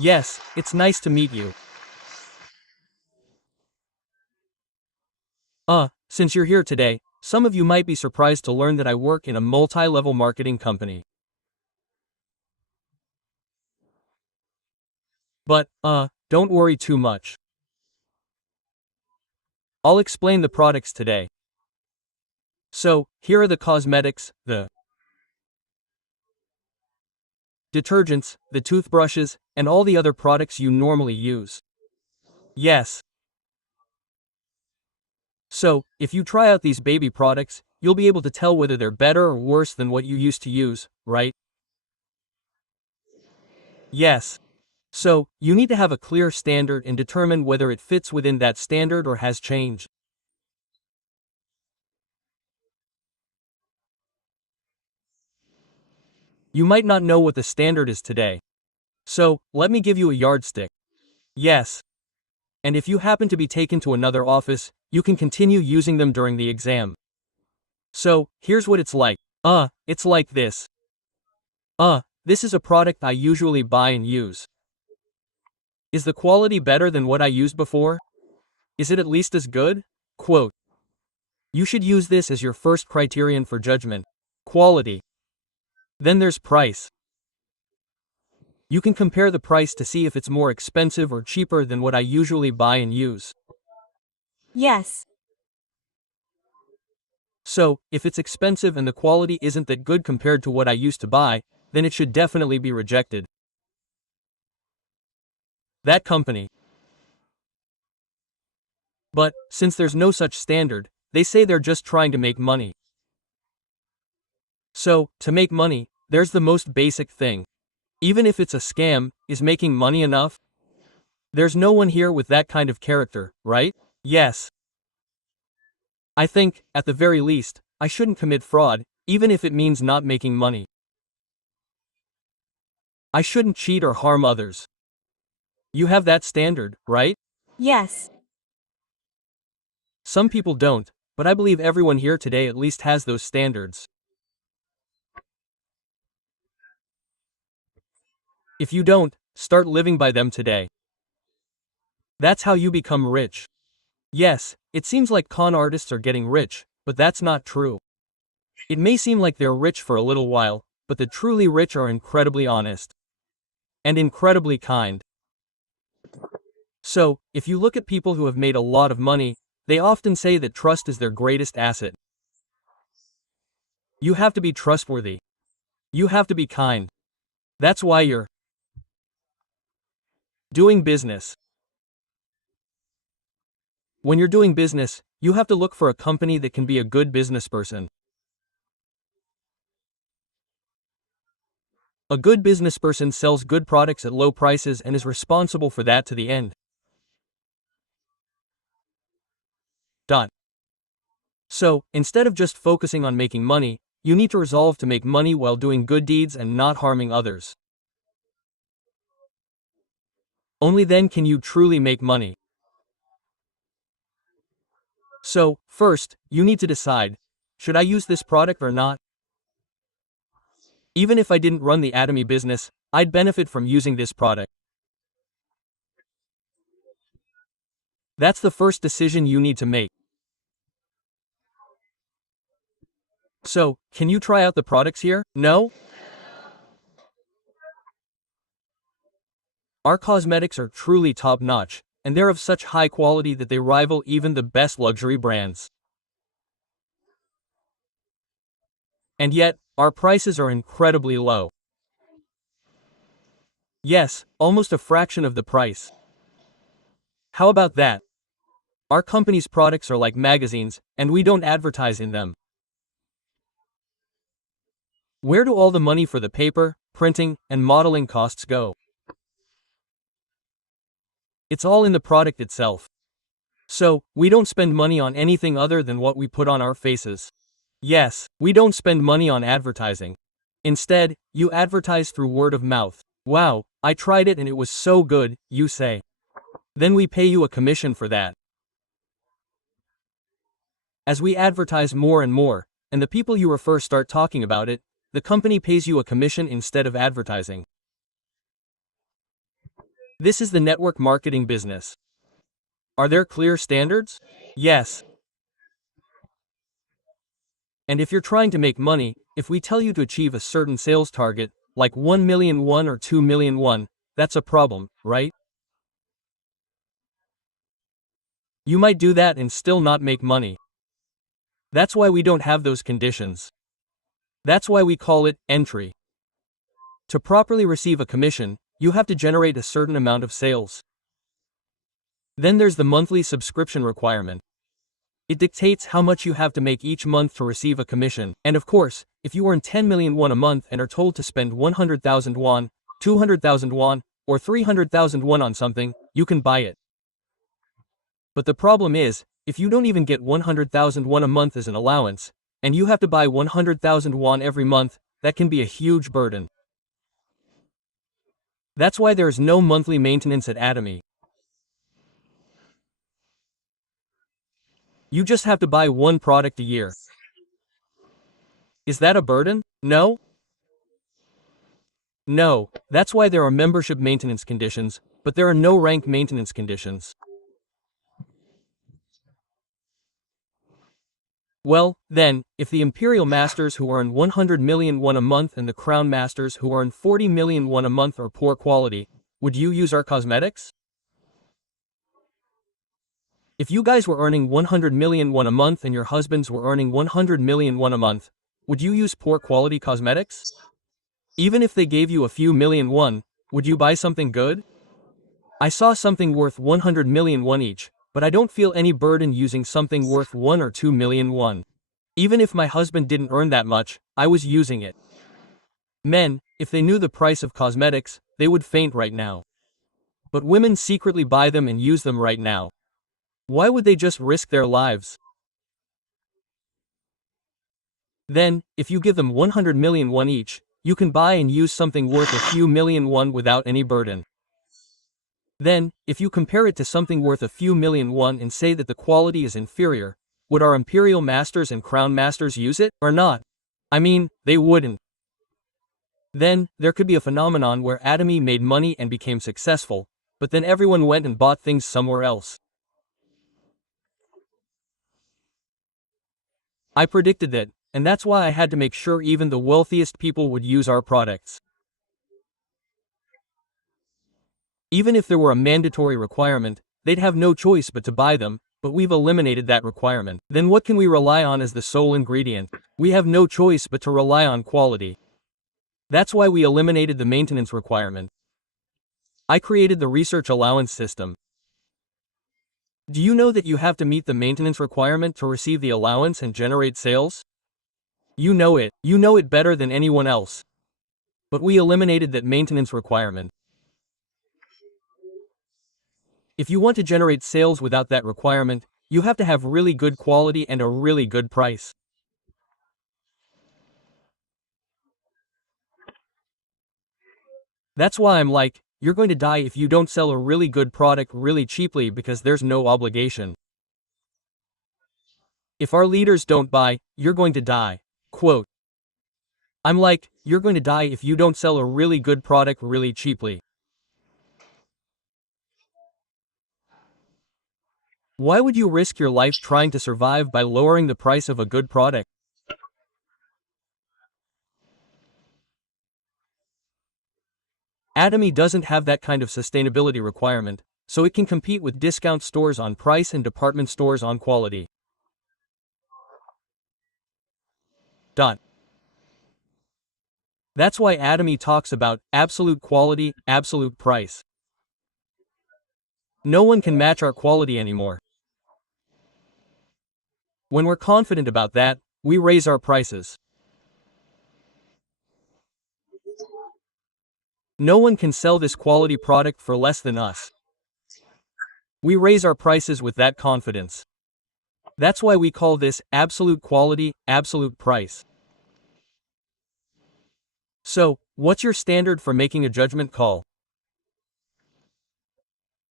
Yes, it's nice to meet you. Since you're here today, some of you might be surprised to learn that I work in a multi-level marketing company. But, don't worry too much. I'll explain the products today. So, here are the cosmetics, the detergents, the toothbrushes, and all the other products you normally use. Yes. So, if you try out these baby products, you'll be able to tell whether they're better or worse than what you used to use, right? Yes. So, you need to have a clear standard and determine whether it fits within that standard or has changed. You might not know what the standard is today. So, let me give you a yardstick. Yes. And if you happen to be taken to another office, you can continue using them during the exam. So, here's what it's like. It's like this. This is a product I usually buy and use. Is the quality better than what I used before? Is it at least as good? Quote. You should use this as your first criterion for judgment. Quality. Then there's price. You can compare the price to see if it's more expensive or cheaper than what I usually buy and use. Yes. So, if it's expensive and the quality isn't that good compared to what I used to buy, then it should definitely be rejected. That company. But, since there's no such standard, they say they're just trying to make money. So, to make money, there's the most basic thing. Even if it's a scam, is making money enough? There's no one here with that kind of character, right? Yes. I think, at the very least, I shouldn't commit fraud, even if it means not making money. I shouldn't cheat or harm others. You have that standard, right? Yes. Some people don't, but I believe everyone here today at least has those standards. If you don't, start living by them today. That's how you become rich. Yes, it seems like con artists are getting rich, but that's not true. It may seem like they're rich for a little while, but the truly rich are incredibly honest. And incredibly kind. So, if you look at people who have made a lot of money, they often say that trust is their greatest asset. You have to be trustworthy. You have to be kind. That's why you're doing business. When you're doing business, you have to look for a company that can be a good business person. A good business person sells good products at low prices and is responsible for that to the end. So, instead of just focusing on making money, you need to resolve to make money while doing good deeds and not harming others. Only then can you truly make money. So, first, you need to decide, should I use this product or not? Even if I didn't run the Atomy business, I'd benefit from using this product. That's the first decision you need to make. So, can you try out the products here? No? Our cosmetics are truly top-notch, and they're of such high quality that they rival even the best luxury brands. And yet, our prices are incredibly low. Yes, almost a fraction of the price. How about that? Our company's products are like magazines, and we don't advertise in them. Where do all the money for the paper, printing, and modeling costs go? It's all in the product itself. So, we don't spend money on anything other than what we put on our faces. Yes, we don't spend money on advertising. Instead, you advertise through word of mouth. Wow, I tried it and it was so good, you say. Then we pay you a commission for that. As we advertise more and more, and the people you refer start talking about it, the company pays you a commission instead of advertising. This is the network marketing business. Are there clear standards? Yes. And if you're trying to make money, if we tell you to achieve a certain sales target, like 1 million won or 2 million won, that's a problem, right? You might do that and still not make money. That's why we don't have those conditions. That's why we call it entry. To properly receive a commission, you have to generate a certain amount of sales. Then there's the monthly subscription requirement. It dictates how much you have to make each month to receive a commission. And of course, if you earn 10 million won a month and are told to spend 100,000 won, 200,000 won, or 300,000 won on something, you can buy it. But the problem is, if you don't even get 100,000 won a month as an allowance, and you have to buy 100,000 won every month, that can be a huge burden. That's why there is no monthly maintenance at Atomy. You just have to buy one product a year. Is that a burden? No? No, that's why there are membership maintenance conditions, but there are no rank maintenance conditions. Well, then, if the Imperial Masters who earn 100 million won a month and the Crown Masters who earn 40 million won a month are poor quality, would you use our cosmetics? If you guys were earning 100 million won a month and your husbands were earning 100 million won a month, would you use poor quality cosmetics? Even if they gave you a few million won, would you buy something good? I saw something worth 100 million won each, but I don't feel any burden using something worth 1 or 2 million won. Even if my husband didn't earn that much, I was using it. Men, if they knew the price of cosmetics, they would faint right now. But women secretly buy them and use them right now. Why would they just risk their lives? Then, if you give them 100 million won each, you can buy and use something worth a few million won without any burden. Then, if you compare it to something worth a few million won and say that the quality is inferior, would our Imperial Masters and Crown Masters use it, or not? I mean, they wouldn't. Then, there could be a phenomenon where Atomy made money and became successful, but then everyone went and bought things somewhere else. I predicted that, and that's why I had to make sure even the wealthiest people would use our products. Even if there were a mandatory requirement, they'd have no choice but to buy them, but we've eliminated that requirement. Then what can we rely on as the sole ingredient? We have no choice but to rely on quality. That's why we eliminated the maintenance requirement. I created the research allowance system. Do you know that you have to meet the maintenance requirement to receive the allowance and generate sales? You know it better than anyone else. But we eliminated that maintenance requirement. If you want to generate sales without that requirement, you have to have really good quality and a really good price. That's why I'm like, you're going to die if you don't sell a really good product really cheaply because there's no obligation. If our leaders don't buy, you're going to die. Quote. I'm like, you're going to die if you don't sell a really good product really cheaply. Why would you risk your life trying to survive by lowering the price of a good product? Atomy doesn't have that kind of sustainability requirement, so it can compete with discount stores on price and department stores on quality. That's why Atomy talks about absolute quality, absolute price. No one can match our quality anymore. When we're confident about that, we raise our prices. No one can sell this quality product for less than us. We raise our prices with that confidence. That's why we call this absolute quality, absolute price. So, what's your standard for making a judgment call?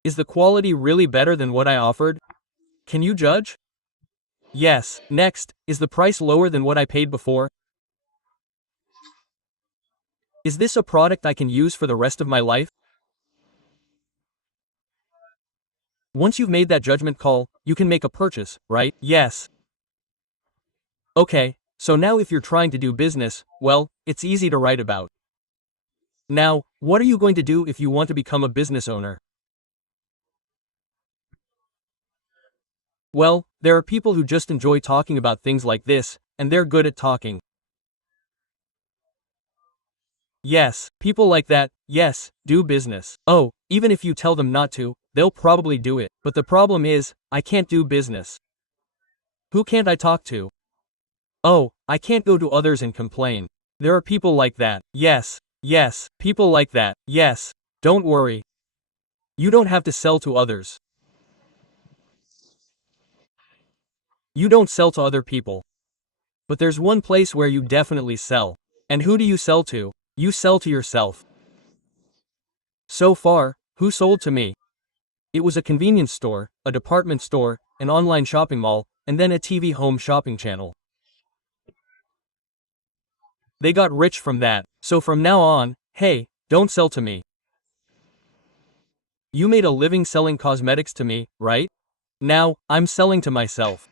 Is the quality really better than what I offered? Can you judge? Yes. Next, is the price lower than what I paid before? Is this a product I can use for the rest of my life? Once you've made that judgment call, you can make a purchase, right? Yes. Okay, so now if you're trying to do business, well, it's easy to write about. Now, what are you going to do if you want to become a business owner? Well, there are people who just enjoy talking about things like this, and they're good at talking. Yes, people like that, yes, do business. Oh, even if you tell them not to, they'll probably do it. But the problem is, I can't do business. Who can't I talk to? Oh, I can't go to others and complain. There are people like that. Yes, yes, people like that. Yes, don't worry. You don't have to sell to others. You don't sell to other people. But there's one place where you definitely sell. And who do you sell to? You sell to yourself. So far, who sold to me? It was a convenience store, a department store, an online shopping mall, and then a TV home shopping channel. They got rich from that. So from now on, hey, don't sell to me. You made a living selling cosmetics to me, right? Now, I'm selling to myself.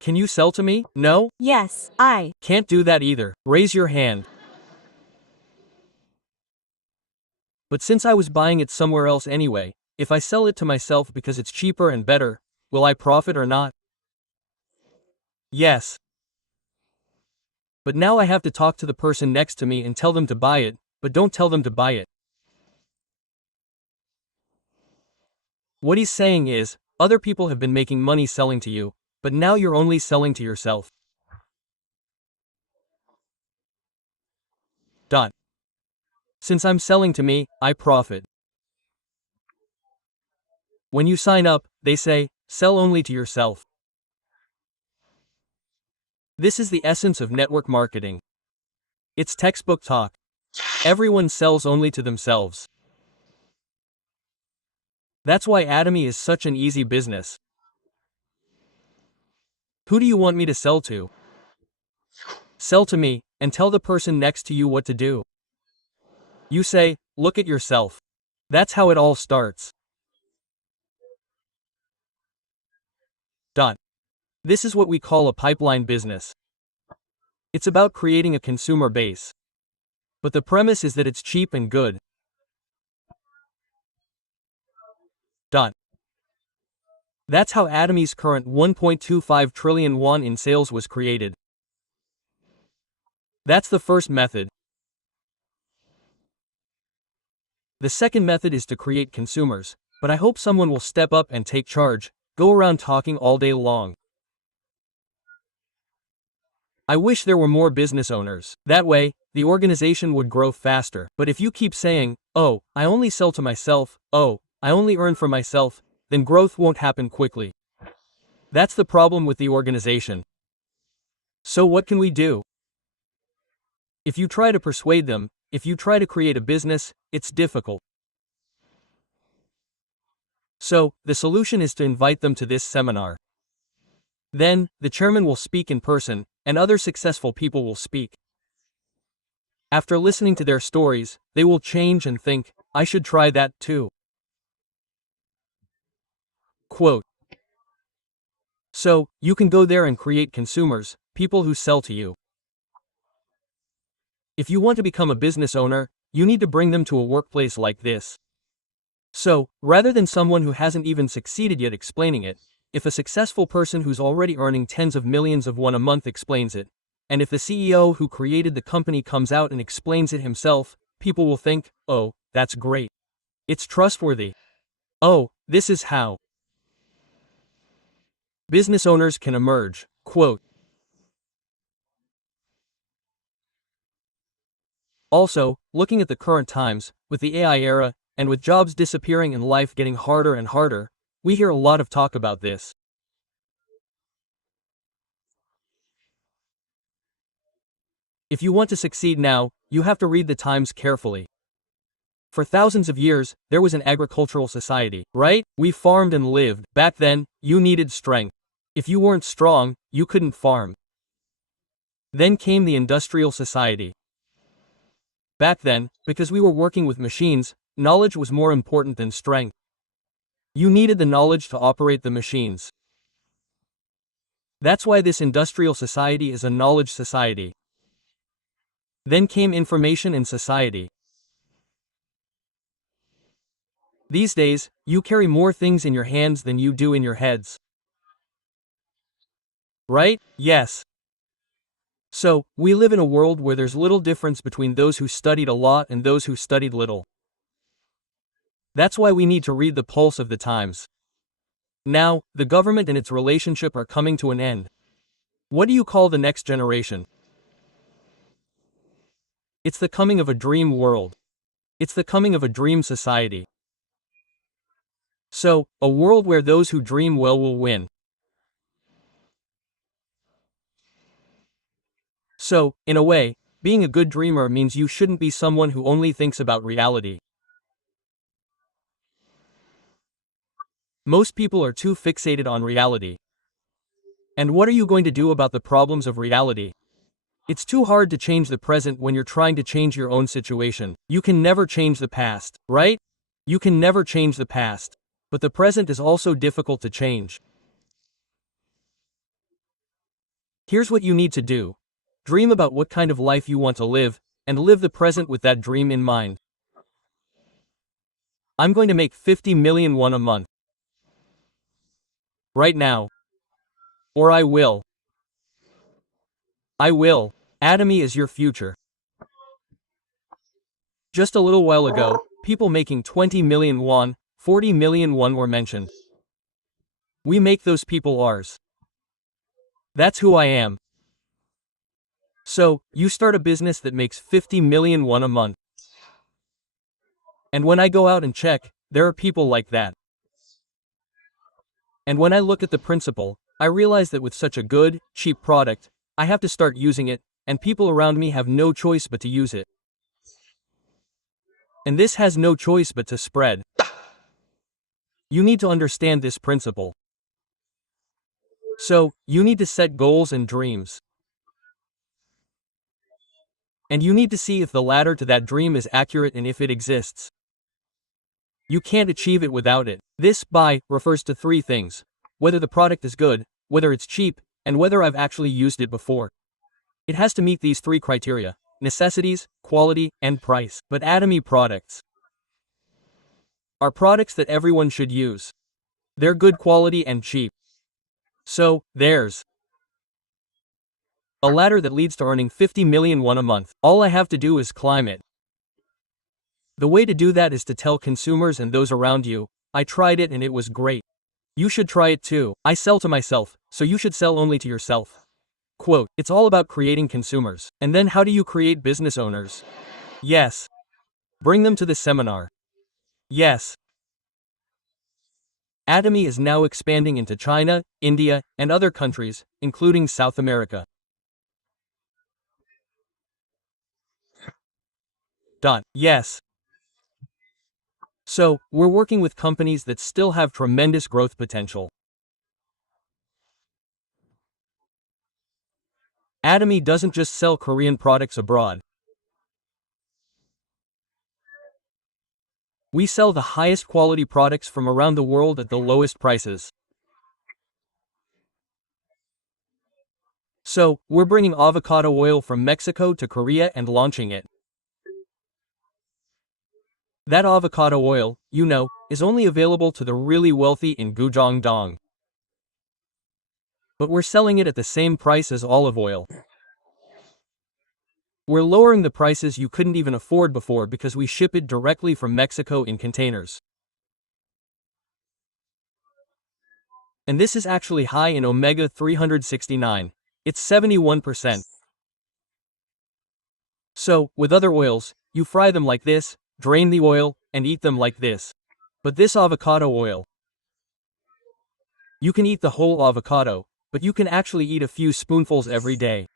Can you sell to me? No? Yes, I. Can't do that either. Raise your hand. But since I was buying it somewhere else anyway, if I sell it to myself because it's cheaper and better, will I profit or not? Yes. But now I have to talk to the person next to me and tell them to buy it, but don't tell them to buy it. What he's saying is, other people have been making money selling to you, but now you're only selling to yourself. Dot. Since I'm selling to me, I profit. When you sign up, they say, sell only to yourself. This is the essence of network marketing. It's textbook talk. Everyone sells only to themselves. That's why Atomy is such an easy business. Who do you want me to sell to? Sell to me, and tell the person next to you what to do. You say, look at yourself. That's how it all starts. Dot. This is what we call a pipeline business. It's about creating a consumer base. But the premise is that it's cheap and good. Dot. That's how Atomy's current 1.25 trillion won in sales was created. That's the first method. The second method is to create consumers, but I hope someone will step up and take charge, go around talking all day long. I wish there were more business owners. That way, the organization would grow faster. But if you keep saying, oh, I only sell to myself, oh, I only earn for myself, then growth won't happen quickly. That's the problem with the organization. So what can we do? If you try to persuade them, if you try to create a business, it's difficult. So, the solution is to invite them to this seminar. Then, the chairman will speak in person, and other successful people will speak. After listening to their stories, they will change and think, I should try that too. Quote. So, you can go there and create consumers, people who sell to you. If you want to become a business owner, you need to bring them to a workplace like this. So, rather than someone who hasn't even succeeded yet explaining it, if a successful person who's already earning tens of millions of won a month explains it, and if the CEO who created the company comes out and explains it himself, people will think, oh, that's great. It's trustworthy. Oh, this is how business owners can emerge. Quote. Also, looking at the current times, with the AI era, and with jobs disappearing and life getting harder and harder, we hear a lot of talk about this. If you want to succeed now, you have to read the times carefully. For thousands of years, there was an agricultural society, right? We farmed and lived. Back then, you needed strength. If you weren't strong, you couldn't farm. Then came the industrial society. Back then, because we were working with machines, knowledge was more important than strength. You needed the knowledge to operate the machines. That's why this industrial society is a knowledge society. Then came information and society. These days, you carry more things in your hands than you do in your heads. Right? Yes. So, we live in a world where there's little difference between those who studied a lot and those who studied little. That's why we need to read the pulse of the times. Now, the government and its relationship are coming to an end. What do you call the next generation? It's the coming of a dream world. It's the coming of a dream society. So, a world where those who dream well will win. So, in a way, being a good dreamer means you shouldn't be someone who only thinks about reality. Most people are too fixated on reality. And what are you going to do about the problems of reality? It's too hard to change the present when you're trying to change your own situation. You can never change the past, right? You can never change the past. But the present is also difficult to change. Here's what you need to do. Dream about what kind of life you want to live, and live the present with that dream in mind. I'm going to make 50 million won a month. Right now. Or I will. I will. Atomy is your future. Just a little while ago, people making 20 million won, 40 million won were mentioned. We make those people ours. That's who I am. So, you start a business that makes 50 million won a month. And when I go out and check, there are people like that. And when I look at the principle, I realize that with such a good, cheap product, I have to start using it, and people around me have no choice but to use it. And this has no choice but to spread. You need to understand this principle. So, you need to set goals and dreams. And you need to see if the ladder to that dream is accurate and if it exists. You can't achieve it without it. This buy refers to three things: whether the product is good, whether it's cheap, and whether I've actually used it before. It has to meet these three criteria: necessities, quality, and price. But Atomy products are products that everyone should use. They're good quality and cheap. So, there's a ladder that leads to earning 50 million won a month. All I have to do is climb it. The way to do that is to tell consumers and those around you, I tried it and it was great. You should try it too. I sell to myself, so you should sell only to yourself. Quote, it's all about creating consumers. And then how do you create business owners? Yes. Bring them to the seminar. Yes. Atomy is now expanding into China, India, and other countries, including South America. Yes. So, we're working with companies that still have tremendous growth potential. Atomy doesn't just sell Korean products abroad. We sell the highest quality products from around the world at the lowest prices. So, we're bringing avocado oil from Mexico to Korea and launching it. That avocado oil, you know, is only available to the really wealthy in Guangdong. But we're selling it at the same price as olive oil. We're lowering the prices you couldn't even afford before because we ship it directly from Mexico in containers. And this is actually high in omega 369. It's 71%. So, with other oils, you fry them like this, drain the oil, and eat them like this. But this avocado oil, you can eat the whole avocado, but you can actually eat a few spoonfuls every day.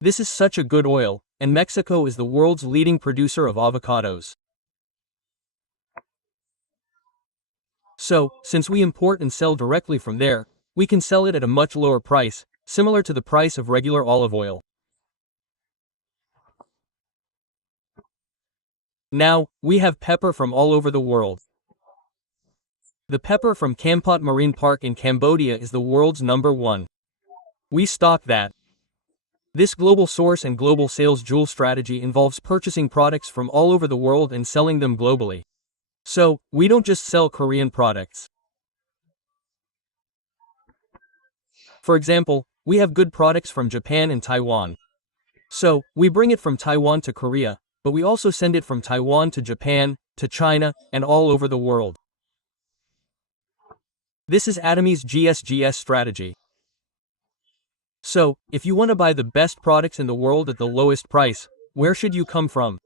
This is such a good oil, and Mexico is the world's leading producer of avocados. So, since we import and sell directly from there, we can sell it at a much lower price, similar to the price of regular olive oil. Now, we have pepper from all over the world. The pepper from Kampot Marine Park in Cambodia is the world's #1. We stock that. This global source and global sales dual strategy involves purchasing products from all over the world and selling them globally. So, we don't just sell Korean products. For example, we have good products from Japan and Taiwan. So, we bring it from Taiwan to Korea, but we also send it from Taiwan to Japan, to China, and all over the world. This is Atomi's GSGS strategy. So, if you want to buy the best products in the world at the lowest price, where should you come from?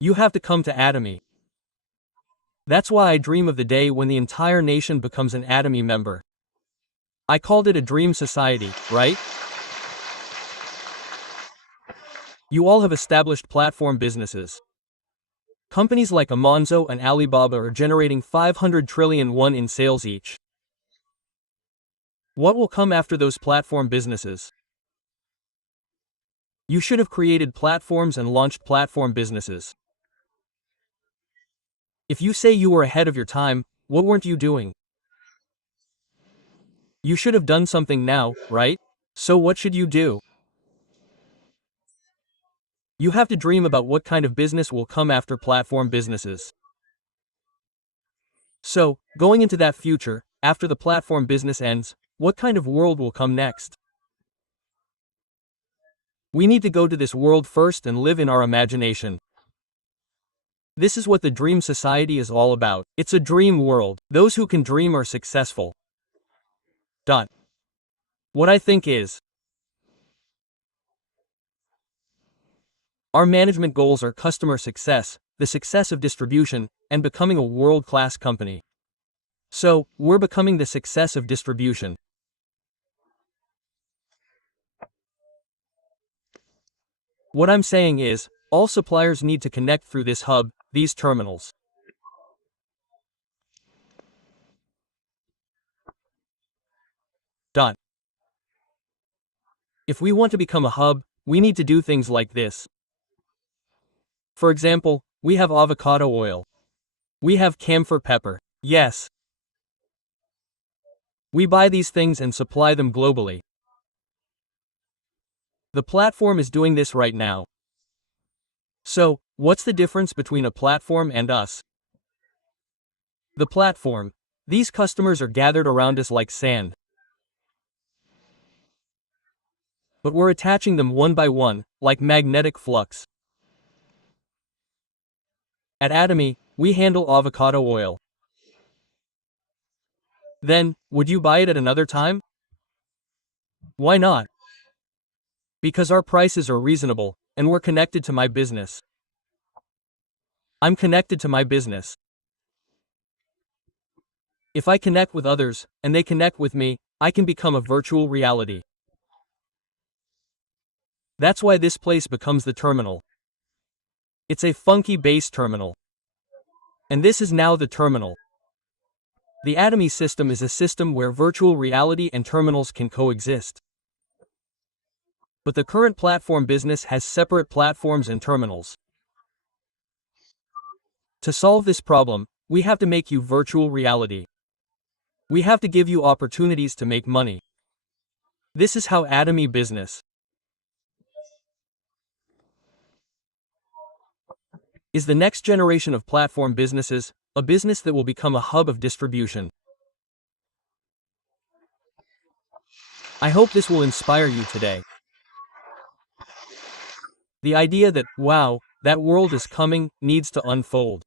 You have to come to Atomy. That's why I dream of the day when the entire nation becomes an Atomy member. I called it a dream society, right? You all have established platform businesses. Companies like Amonzo and Alibaba are generating 500 trillion won in sales each. What will come after those platform businesses? You should have created platforms and launched platform businesses. If you say you were ahead of your time, what weren't you doing? You should have done something now, right? So what should you do? You have to dream about what kind of business will come after platform businesses. So, going into that future, after the platform business ends, what kind of world will come next? We need to go to this world first and live in our imagination. This is what the dream society is all about. It's a dream world. Those who can dream are successful. What I think is, our management goals are customer success, the success of distribution, and becoming a world-class company. So, we're becoming the success of distribution. What I'm saying is, all suppliers need to connect through this hub, these terminals. If we want to become a hub, we need to do things like this. For example, we have avocado oil. We have camphor pepper. Yes. We buy these things and supply them globally. The platform is doing this right now. So, what's the difference between a platform and us? The platform. These customers are gathered around us like sand. But we're attaching them one by one, like magnetic flux. At Atomy, we handle avocado oil. Then, would you buy it at another time? Why not? Because our prices are reasonable, and we're connected to my business. I'm connected to my business. If I connect with others, and they connect with me, I can become a virtual reality. That's why this place becomes the terminal. It's a funky base terminal. And this is now the terminal. The Atomy system is a system where virtual reality and terminals can coexist. But the current platform business has separate platforms and terminals. To solve this problem, we have to make you virtual reality. We have to give you opportunities to make money. This is how Atomy business is the next generation of platform businesses, a business that will become a hub of distribution. I hope this will inspire you today. The idea that, wow, that world is coming, needs to unfold.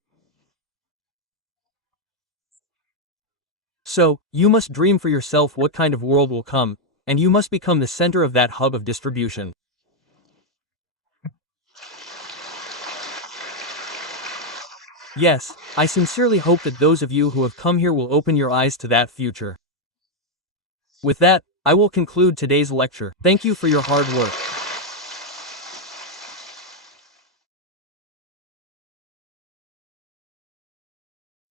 So, you must dream for yourself what kind of world will come, and you must become the center of that hub of distribution. Yes, I sincerely hope that those of you who have come here will open your eyes to that future. With that, I will conclude today's lecture. Thank you for your hard work.